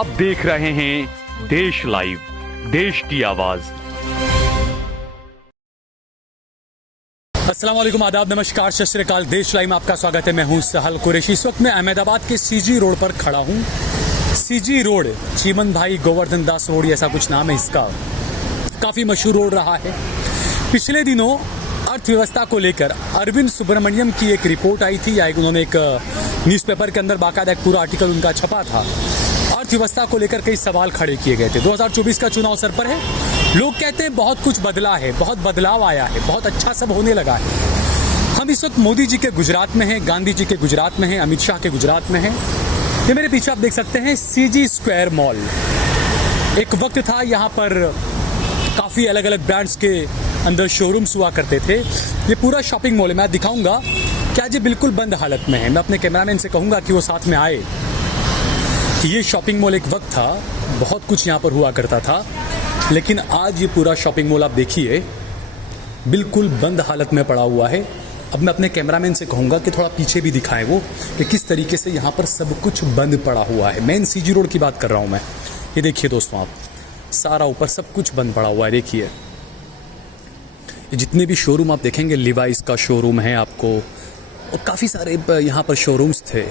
आप देख रहे हैं देश लाइव, देश की आवाज। अस्सलाम वालेकुम, आदाब, नमस्कार, सत श्री अकाल। देश लाइव में आपका स्वागत है। मैं हूं सहल कुरैशी। इस वक्त मैं अहमदाबाद के सीजी रोड पर खड़ा हूं। सीजी रोड, चीमन भाई गोवर्धन दास रोड, ऐसा कुछ नाम है इसका। काफ़ी मशहूर रोड रहा है। पिछले दिनों अर्थव्यवस्था को लेकर अरविंद सुब्रमण्यम की एक रिपोर्ट आई थी, या उन्होंने एक न्यूज़पेपर के अंदर बाकायदा एक पूरा आर्टिकल उनका छपा था। अर्थव्यवस्था को लेकर कई सवाल खड़े किए गए थे। 2024 का चुनाव सर पर है। लोग कहते हैं बहुत कुछ बदला है, बहुत बदलाव आया है, बहुत अच्छा सब होने लगा है। हम इस वक्त मोदी जी के गुजरात में हैं, गांधी जी के गुजरात में हैं, अमित शाह के गुजरात में हैं। ये मेरे पीछे आप देख सकते हैं सीजी स्क्वायर मॉल। एक वक्त था यहाँ पर काफ़ी अलग अलग ब्रांड्स के अंदर शोरूम्स हुआ करते थे। ये पूरा शॉपिंग मॉल है, मैं दिखाऊंगा कि आज ये बिल्कुल बंद हालत में है। मैं अपने कैमरामैन से कहूँगा कि वो साथ में आए कि ये शॉपिंग मॉल एक वक्त था, बहुत कुछ यहाँ पर हुआ करता था, लेकिन आज ये पूरा शॉपिंग मॉल आप देखिए बिल्कुल बंद हालत में पड़ा हुआ है। अब मैं अपने कैमरामैन से कहूँगा कि थोड़ा पीछे भी दिखाएं वो कि किस तरीके से यहाँ पर सब कुछ बंद पड़ा हुआ है। मेन सीजी रोड की बात कर रहा हूँ मैं। ये देखिए दोस्तों, आप सारा ऊपर सब कुछ बंद पड़ा हुआ है। देखिए ये जितने भी शोरूम आप देखेंगे, लिवाइस का शोरूम है आपको, और काफ़ी सारे यहाँ पर शोरूम्स थे,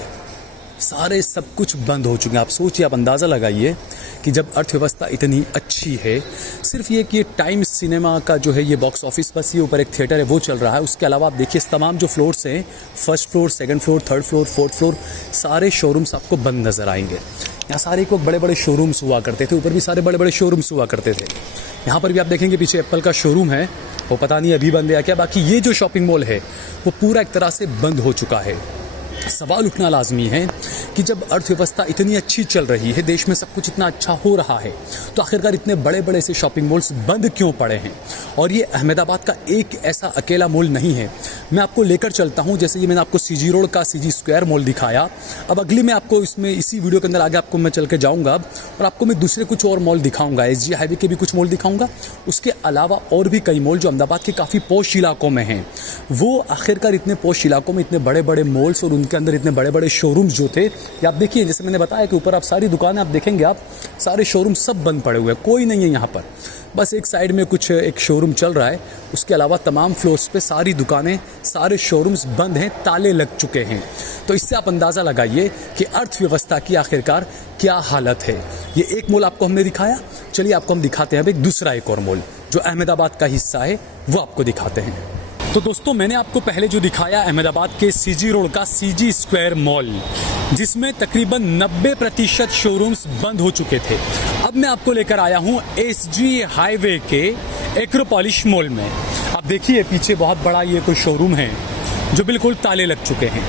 सारे सब कुछ बंद हो चुके हैं। आप सोचिए, आप अंदाज़ा लगाइए कि जब अर्थव्यवस्था इतनी अच्छी है, सिर्फ ये कि ये टाइम्स सिनेमा का जो है ये बॉक्स ऑफिस, बस ये ऊपर एक थिएटर है वो चल रहा है। उसके अलावा आप देखिए तमाम जो फ्लोर्स हैं, first floor, second floor, third floor, fourth floor, सारे शोरूम्स आपको बंद नज़र आएंगे। यहाँ सारे को बड़े बड़े शोरूम्स हुआ करते थे, ऊपर भी सारे बड़े बड़े शोरूम्स हुआ करते थे। यहाँ पर भी आप देखेंगे पीछे एप्पल का शोरूम है, वो पता नहीं अभी बंद है क्या। बाकी ये जो शॉपिंग मॉल है वो पूरा एक तरह से बंद हो चुका है। सवाल उठना लाजमी है कि जब अर्थव्यवस्था इतनी अच्छी चल रही है, देश में सब कुछ इतना अच्छा हो रहा है, तो आखिरकार इतने बड़े बड़े से शॉपिंग मॉल्स बंद क्यों पड़े हैं। और ये अहमदाबाद का एक ऐसा अकेला मॉल नहीं है। मैं आपको लेकर चलता हूँ, जैसे ये मैंने आपको सीजी रोड का सीजी स्क्वायर मॉल दिखाया। अब अगली मैं आपको इसमें इसी वीडियो के अंदर आगे आपको मैं चल के जाऊँगा और आपको मैं दूसरे कुछ और मॉल दिखाऊँगा। SG हाईवे के भी कुछ मॉल दिखाऊँगा। उसके अलावा और भी कई मॉल जो अहमदाबाद के काफ़ी पॉश इलाकों में हैं, वो आखिरकार इतने पॉश इलाकों में इतने बड़े बड़े मॉल्स और उनके अंदर इतने बड़े बड़े शोरूम्स जो थे, ये आप देखिए, जैसे मैंने बताया कि ऊपर आप सारी दुकानें आप देखेंगे, आप सारे शोरूम सब बंद पड़े हुए हैं, कोई नहीं है यहाँ पर। बस एक साइड में कुछ एक शोरूम चल रहा है, उसके अलावा तमाम फ्लोर्स पे सारी दुकानें, सारे शोरूम्स बंद हैं, ताले लग चुके हैं। तो इससे आप अंदाज़ा लगाइए कि अर्थव्यवस्था की आखिरकार क्या हालत है। ये एक मॉल आपको हमने दिखाया, चलिए आपको हम दिखाते हैं अब एक दूसरा एक और मॉल जो अहमदाबाद का हिस्सा है, वो आपको दिखाते हैं। तो दोस्तों, मैंने आपको पहले जो दिखाया अहमदाबाद के सीजी रोड का सीजी स्क्वायर मॉल, जिसमें तकरीबन 90% शोरूम्स बंद हो चुके थे। अब मैं आपको लेकर आया हूं SG हाईवे के एक्रोपोलिस मॉल में। आप देखिए पीछे बहुत बड़ा ये कोई शोरूम है जो बिल्कुल ताले लग चुके हैं।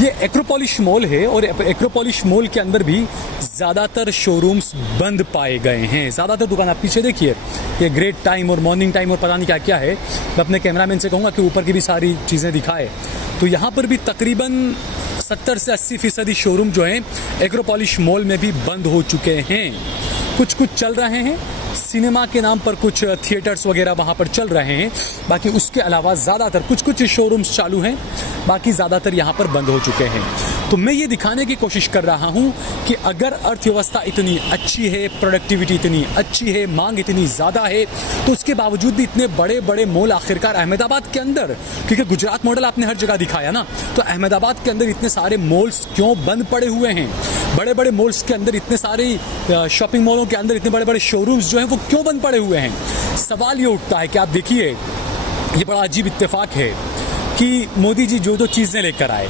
ये एक्रोपोलिस मॉल है और एक्रोपोलिस मॉल के अंदर भी ज़्यादातर शोरूम्स बंद पाए गए हैं। ज़्यादातर दुकान आप पीछे देखिए, ये ग्रेट टाइम और मॉर्निंग टाइम और पता नहीं क्या क्या है। मैं अपने कैमरामैन से कहूँगा कि ऊपर की भी सारी चीज़ें दिखाए। तो यहाँ पर भी तकरीबन 70 से 80% शोरूम जो हैं एक्रोपोलिस मॉल में भी बंद हो चुके हैं। कुछ कुछ चल रहे हैं, सिनेमा के नाम पर कुछ थिएटर्स वगैरह वहाँ पर चल रहे हैं। बाकी उसके अलावा ज़्यादातर कुछ शोरूम्स चालू हैं, बाकी ज़्यादातर यहाँ पर बंद हो चुके हैं। तो मैं ये दिखाने की कोशिश कर रहा हूँ कि अगर अर्थव्यवस्था इतनी अच्छी है, प्रोडक्टिविटी इतनी अच्छी है, मांग इतनी ज़्यादा है, तो उसके बावजूद भी इतने बड़े बड़े मॉल आखिरकार अहमदाबाद के अंदर, क्योंकि गुजरात मॉडल आपने हर जगह दिखाया ना, तो अहमदाबाद के अंदर इतने सारे मॉल्स क्यों बंद पड़े हुए हैं। बड़े बड़े मॉल्स के अंदर इतने सारे शॉपिंग मॉलों के अंदर इतने बड़े बड़े शोरूम्स जो हैं वो क्यों बंद पड़े हुए हैं। सवाल ये उठता है कि आप देखिए, ये बड़ा अजीब इत्तेफाक है कि मोदी जी जो चीज़ें लेकर आए,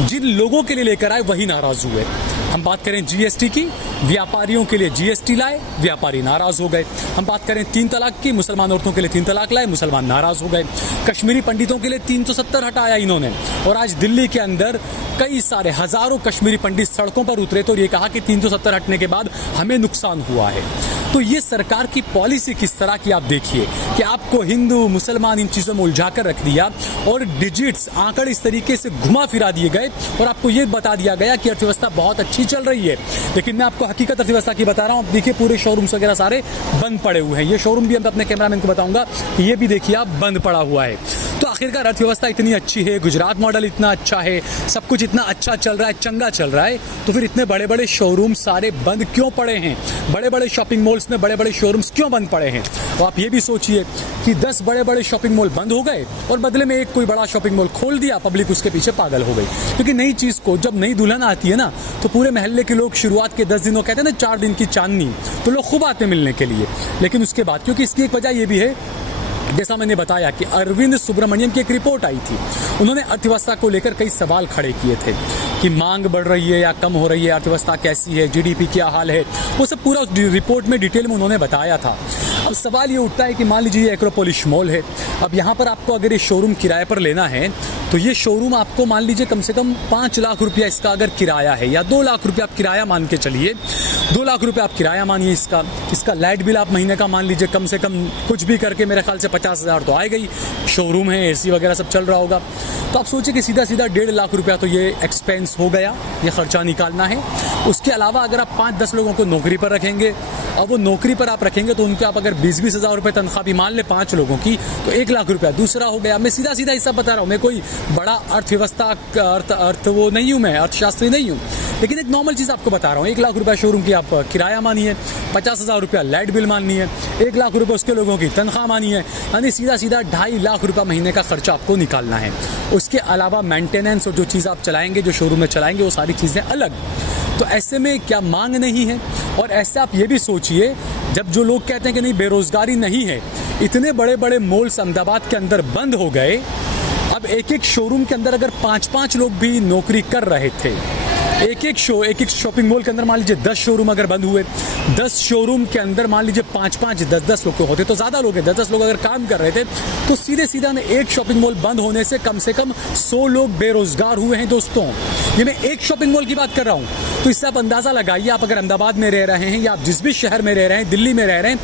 जिन लोगों के लिए लेकर आए वही नाराज़ हुए। हम बात करें GST की, व्यापारियों के लिए GST लाए, व्यापारी नाराज़ हो गए। हम बात करें 3 तलाक की, मुसलमान औरतों के लिए 3 तलाक लाए, मुसलमान नाराज़ हो गए। कश्मीरी पंडितों के लिए 370 हटाया इन्होंने, और आज दिल्ली के अंदर कई सारे हज़ारों कश्मीरी पंडित सड़कों पर उतरे तो ये कहा कि 370 हटने के बाद हमें नुकसान हुआ है। तो ये सरकार की पॉलिसी किस तरह की आप देखिए कि आपको हिंदू मुसलमान इन चीज़ों में उलझा कर रख दिया और डिजिट्स आंकड़े इस तरीके से घुमा फिरा दिए गए और आपको ये बता दिया गया कि अर्थव्यवस्था बहुत अच्छी चल रही है। लेकिन मैं आपको हकीकत अर्थव्यवस्था की बता रहा हूँ। देखिए पूरे शोरूम्स वगैरह सारे बंद पड़े हुए हैं। ये शोरूम भी हम अपने कैमरामैन को बताऊंगा कि ये भी देखिए आप बंद पड़ा हुआ है। तो आखिरकार अर्थव्यवस्था इतनी अच्छी है, गुजरात मॉडल इतना अच्छा है, सब कुछ इतना अच्छा चल रहा है, चंगा चल रहा है, तो फिर इतने बड़े बड़े शोरूम सारे बंद क्यों पड़े हैं? बड़े बड़े शॉपिंग मॉल्स में बड़े बड़े शोरूम्स क्यों बंद पड़े हैं? तो आप ये भी सोचिए कि 10 बड़े बड़े शॉपिंग मॉल बंद हो गए और बदले में एक कोई बड़ा शॉपिंग मॉल खोल दिया, पब्लिक उसके पीछे पागल हो गई। क्योंकि नई चीज़ को जब नई दुल्हन आती है ना, तो पूरे मोहल्ले के लोग शुरुआत के 10 दिनों, कहते हैं ना 4 दिन की चांदनी, तो लोग खूब आते मिलने के लिए। लेकिन उसके बाद, क्योंकि इसकी एक वजह ये भी है, जैसा मैंने बताया कि अरविंद सुब्रमण्यम की एक रिपोर्ट आई थी, उन्होंने अर्थव्यवस्था को लेकर कई सवाल खड़े किए थे कि मांग बढ़ रही है या कम हो रही है, अर्थव्यवस्था कैसी है, जीडीपी क्या हाल है, वो सब पूरा उस रिपोर्ट में डिटेल में उन्होंने बताया था। अब सवाल ये उठता है कि मान लीजिए एक्रोपोलिस मॉल है, अब यहाँ पर आपको अगर ये शोरूम किराए पर लेना है, तो ये शोरूम आपको मान लीजिए कम से कम 5 लाख रुपया इसका अगर किराया है, या 2 लाख रुपया आप किराया मान के चलिए, 2 लाख रुपया आप किराया मानिए इसका लाइट बिल आप महीने का मान लीजिए कम से कम कुछ भी करके मेरे ख्याल से 50,000 तो आएगा ही, शोरूम है, एसी वगैरह सब चल रहा होगा। तो आप सोचिए कि सीधा 1.5 लाख रुपया तो ये एक्सपेंस हो गया, ये खर्चा निकालना है। उसके अलावा अगर आप 5-10 लोगों को नौकरी पर रखेंगे, और वो नौकरी पर आप रखेंगे तो उनके आप अगर 20-20 हज़ार रुपये तनख्वाह भी मान ले 5 लोगों की, तो 1 लाख रुपया दूसरा हो गया। मैं सीधा हिसाब बता रहा हूँ, मैं कोई बड़ा अर्थव्यवस्था अर्थ वो नहीं हूँ, मैं अर्थशास्त्री नहीं हूँ, लेकिन एक नॉर्मल चीज़ आपको बता रहा हूँ। 1 लाख रुपया शोरूम की आप किराया मानिए, 50,000 रुपया लाइट बिल मानिए, 1 लाख रुपये उसके लोगों की तनख्वाह मानिए, यानी सीधा 2.5 लाख रुपया महीने का खर्चा आपको निकालना है। उसके अलावा मेंटेनेंस और जो चीज़ आप चलाएंगे, जो शोरूम में चलाएंगे, वो सारी चीज़ें अलग। तो ऐसे में क्या मांग नहीं है? और ऐसे आप ये भी सोचिए, जब जो लोग कहते हैं कि नहीं बेरोजगारी नहीं है, इतने बड़े बड़े मॉल्स अहमदाबाद के अंदर बंद हो गए, अब एक शोरूम के अंदर अगर 5-5 लोग भी नौकरी कर रहे थे, एक शॉपिंग मॉल के अंदर मान लीजिए 10 शोरूम अगर बंद हुए, 10 शोरूम के अंदर मान लीजिए 5-5, 10-10 लोग होते तो ज़्यादा लोग हैं, 10-10 लोग अगर काम कर रहे थे, तो सीधा एक शॉपिंग मॉल बंद होने से कम 100 लोग बेरोजगार हुए हैं दोस्तों। ये मैं एक शॉपिंग मॉल की बात कर रहा हूँ। तो इससे आप अंदाज़ा लगाइए, आप अगर अहमदाबाद में रह रहे हैं या आप जिस भी शहर में रह रहे हैं, दिल्ली में रह रहे हैं,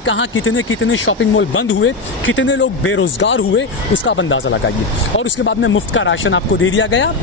कहाँ कितने शॉपिंग मॉल बंद हुए, कितने लोग बेरोजगार हुए, उसका आप अंदाज़ा लगाइए। और उसके बाद में मुफ्त का राशन आपको दे दिया गया,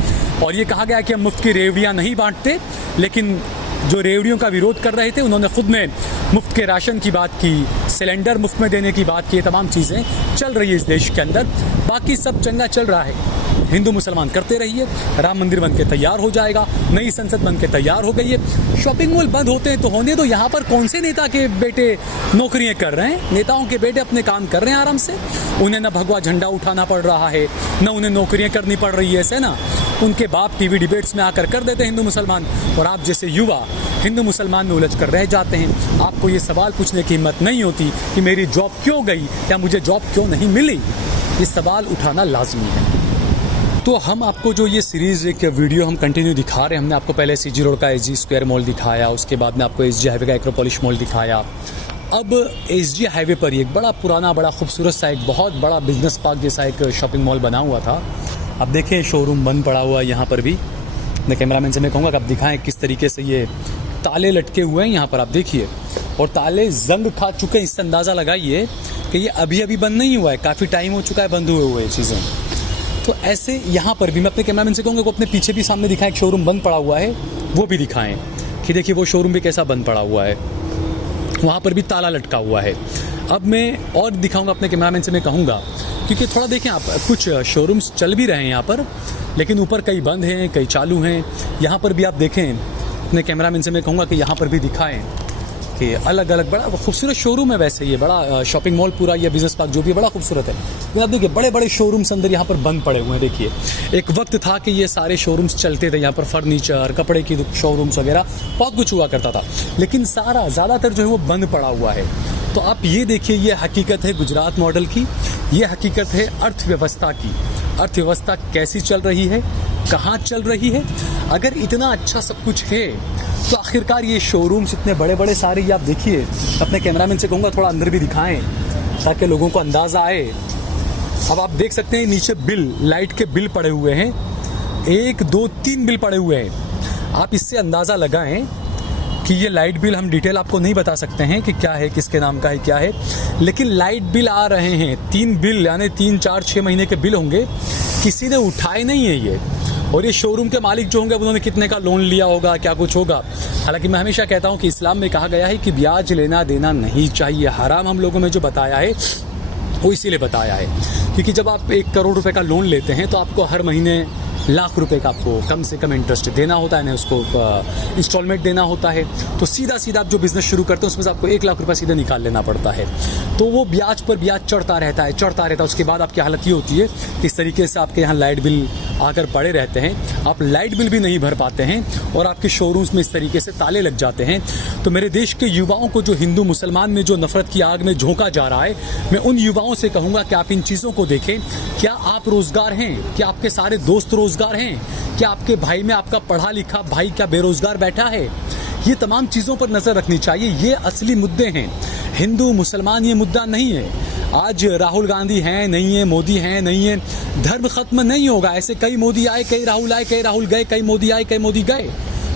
और ये कहा गया कि हम मुफ्त की रेवड़ियाँ नहीं बांटते, लेकिन जो रेवड़ियों का विरोध कर रहे थे उन्होंने खुद में मुफ्त के राशन की बात की, सिलेंडर मुफ्त में देने की बात की। ये तमाम चीज़ें चल रही है इस देश के अंदर, बाकी सब चंगा चल रहा है। हिंदू मुसलमान करते रहिए, राम मंदिर बन के तैयार हो जाएगा, नई संसद बन के तैयार हो गई है। शॉपिंग मॉल बंद होते हैं तो होने दो। यहाँ पर कौन से नेता के बेटे नौकरियाँ कर रहे हैं? नेताओं के बेटे अपने काम कर रहे हैं आराम से, उन्हें न भगवा झंडा उठाना पड़ रहा है, न उन्हें नौकरियाँ करनी पड़ रही है, ऐसे ना उनके बाप टीवी डिबेट्स में आकर कर देते हैं हिंदू मुसलमान, और आप जैसे युवा हिंदू मुसलमान में उलझ कर रह जाते हैं। आपको ये सवाल पूछने की हिम्मत नहीं होती कि मेरी जॉब क्यों गई या मुझे जॉब क्यों नहीं मिली। ये सवाल उठाना लाजमी है। तो हम आपको जो ये सीरीज़ एक वीडियो हम कंटिन्यू दिखा रहे हैं, हमने आपको पहले सीजी रोड का एसजी स्क्वायर मॉल दिखाया, उसके बाद में आपको एसजी हाईवे का एक्रोपोलिस मॉल दिखाया। अब एसजी हाईवे पर एक बड़ा पुराना, बड़ा खूबसूरत सा, एक बहुत बड़ा बिजनेस पार्क जैसा एक शॉपिंग मॉल बना हुआ था। अब देखें शोरूम बंद पड़ा हुआ है यहाँ पर भी। मैं कैमरामैन से मैं कहूँगा कि आप दिखाएं किस तरीके से ये ताले लटके हुए हैं यहाँ पर, आप देखिए, और ताले जंग खा चुके हैं। इससे अंदाज़ा लगाइए कि ये अभी बंद नहीं हुआ है, काफ़ी टाइम हो चुका है बंद हुए चीज़ें। तो ऐसे यहाँ पर भी मैं अपने कैमरामैन से कहूँगा कि अपने पीछे भी सामने दिखाएं, एक शोरूम बंद पड़ा हुआ है, वो भी दिखाएं कि देखिए वो शोरूम भी कैसा बंद पड़ा हुआ है, वहाँ पर भी ताला लटका हुआ है। अब मैं और दिखाऊंगा अपने कैमरामैन से मैं कहूँगा, क्योंकि थोड़ा देखें आप, कुछ शोरूम्स चल भी रहे हैं यहाँ पर, लेकिन ऊपर कई बंद हैं, कई चालू हैं। यहाँ पर भी आप देखें, अपने कैमरामैन से मैं कहूँगा कि यहाँ पर भी दिखाएं कि अलग अलग बड़ा खूबसूरत शोरूम है। वैसे ये बड़ा शॉपिंग मॉल पूरा, ये बिजनेस पार्क जो भी बड़ा खूबसूरत है। आप देखिए बड़े बड़े शोरूम्स अंदर यहाँ पर बंद पड़े हुए हैं। देखिए एक वक्त था कि ये सारे शोरूम्स चलते थे, यहाँ पर फर्नीचर, कपड़े की शोरूम्स वगैरह बहुत कुछ हुआ करता था, लेकिन सारा ज़्यादातर जो है वो बंद पड़ा हुआ है। तो आप ये देखिए, ये हकीकत है गुजरात मॉडल की, ये हकीकत है अर्थव्यवस्था की। अर्थव्यवस्था कैसी चल रही है, कहाँ चल रही है। अगर इतना अच्छा सब कुछ है तो आखिरकार ये शोरूम्स इतने बड़े बड़े सारे, ये आप देखिए, अपने कैमरामैन से कहूँगा थोड़ा अंदर भी दिखाएं ताकि लोगों को अंदाज़ा आए। अब आप देख सकते हैं नीचे बिल, लाइट के बिल पड़े हुए हैं, 1 2 3 बिल पड़े हुए हैं। आप इससे अंदाज़ा लगाएं कि ये लाइट बिल, हम डिटेल आपको नहीं बता सकते हैं कि क्या है, किसके नाम का है, क्या है, लेकिन लाइट बिल आ रहे हैं। 3 बिल यानी 3 4 6 महीने के बिल होंगे, किसी ने उठाए नहीं है ये। और ये शोरूम के मालिक जो होंगे उन्होंने कितने का लोन लिया होगा, क्या कुछ होगा। हालांकि मैं हमेशा कहता हूँ कि इस्लाम में कहा गया है कि ब्याज लेना देना नहीं चाहिए, हराम हम लोगों में जो बताया है वो इसीलिए बताया है क्योंकि जब आप 1 करोड़ रुपए का लोन लेते हैं तो आपको हर महीने लाख रुपए का आपको कम से कम इंटरेस्ट देना होता है ना, उसको इंस्टॉलमेंट देना होता है। तो सीधा सीधा आप जो बिजनेस शुरू करते हैं उसमें से आपको 1 लाख रुपए सीधे निकाल लेना पड़ता है। तो वो ब्याज पर ब्याज चढ़ता रहता है। उसके बाद आपकी हालत ये होती है इस तरीके से आपके यहाँ लाइट बिल आकर पड़े रहते हैं, आप लाइट बिल भी नहीं भर पाते हैं और आपके शोरूम्स में इस तरीके से ताले लग जाते हैं। तो मेरे देश के युवाओं को जो हिंदू मुसलमान में जो नफरत की आग में झोंका जा रहा है, मैं उन युवाओं से कहूँगा कि आप इन चीज़ों को देखें। क्या आप रोजगार हैं? क्या आपके सारे दोस्त रोजगार हैं? क्या आपके भाई में आपका पढ़ा लिखा भाई क्या बेरोजगार बैठा है? ये तमाम चीज़ों पर नज़र रखनी चाहिए। ये असली मुद्दे हैं। हिंदू मुसलमान ये मुद्दा नहीं है। आज राहुल गांधी हैं नहीं है, मोदी हैं नहीं है, धर्म खत्म नहीं होगा। ऐसे कई मोदी आए, कई राहुल आए, कई राहुल गए, कई मोदी आए, कई मोदी गए,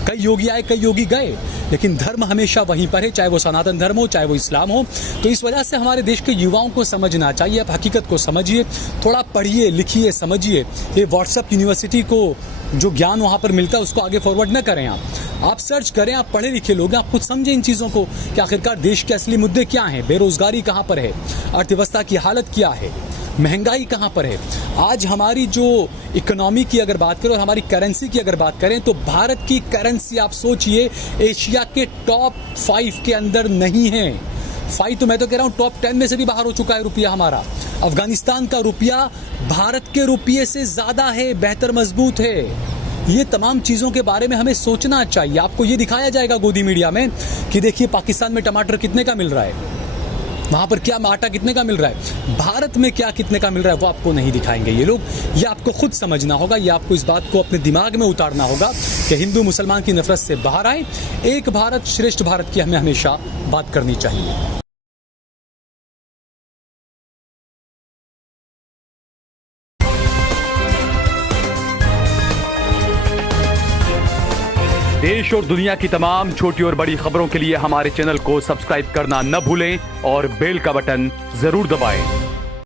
कई योगी आए, कई योगी गए, लेकिन धर्म हमेशा वहीं पर है, चाहे वो सनातन धर्म हो, चाहे वो इस्लाम हो। तो इस वजह से हमारे देश के युवाओं को समझना चाहिए। आप हकीकत को समझिए, थोड़ा पढ़िए, लिखिए, समझिए। ये व्हाट्सएप यूनिवर्सिटी को जो ज्ञान वहाँ पर मिलता है उसको आगे फॉरवर्ड न करें। आप सर्च करें, आप पढ़े लिखे लोग हैं, आप खुद समझें इन चीज़ों को कि आखिरकार देश के असली मुद्दे क्या हैं, बेरोजगारी कहाँ पर है, अर्थव्यवस्था की हालत क्या है, महंगाई कहाँ पर है। आज हमारी जो इकोनॉमी की अगर बात करें और हमारी करेंसी की अगर बात करें तो भारत की करेंसी आप सोचिए एशिया के टॉप 5 के अंदर नहीं है। 5 तो मैं तो कह रहा हूँ टॉप 10 में से भी बाहर हो चुका है रुपया हमारा। अफगानिस्तान का रुपया भारत के रुपये से ज़्यादा है, बेहतर मजबूत है। ये तमाम चीज़ों के बारे में हमें सोचना चाहिए। आपको ये दिखाया जाएगा गोदी मीडिया में कि देखिए पाकिस्तान में टमाटर कितने का मिल रहा है, वहाँ पर क्या आटा कितने का मिल रहा है, भारत में क्या कितने का मिल रहा है, वो आपको नहीं दिखाएंगे ये लोग। ये आपको खुद समझना होगा, ये आपको इस बात को अपने दिमाग में उतारना होगा कि हिंदू मुसलमान की नफरत से बाहर आए। एक भारत श्रेष्ठ भारत की हमें हमेशा बात करनी चाहिए। देश और दुनिया की तमाम छोटी और बड़ी खबरों के लिए हमारे चैनल को सब्सक्राइब करना न भूलें और बेल का बटन जरूर दबाएं।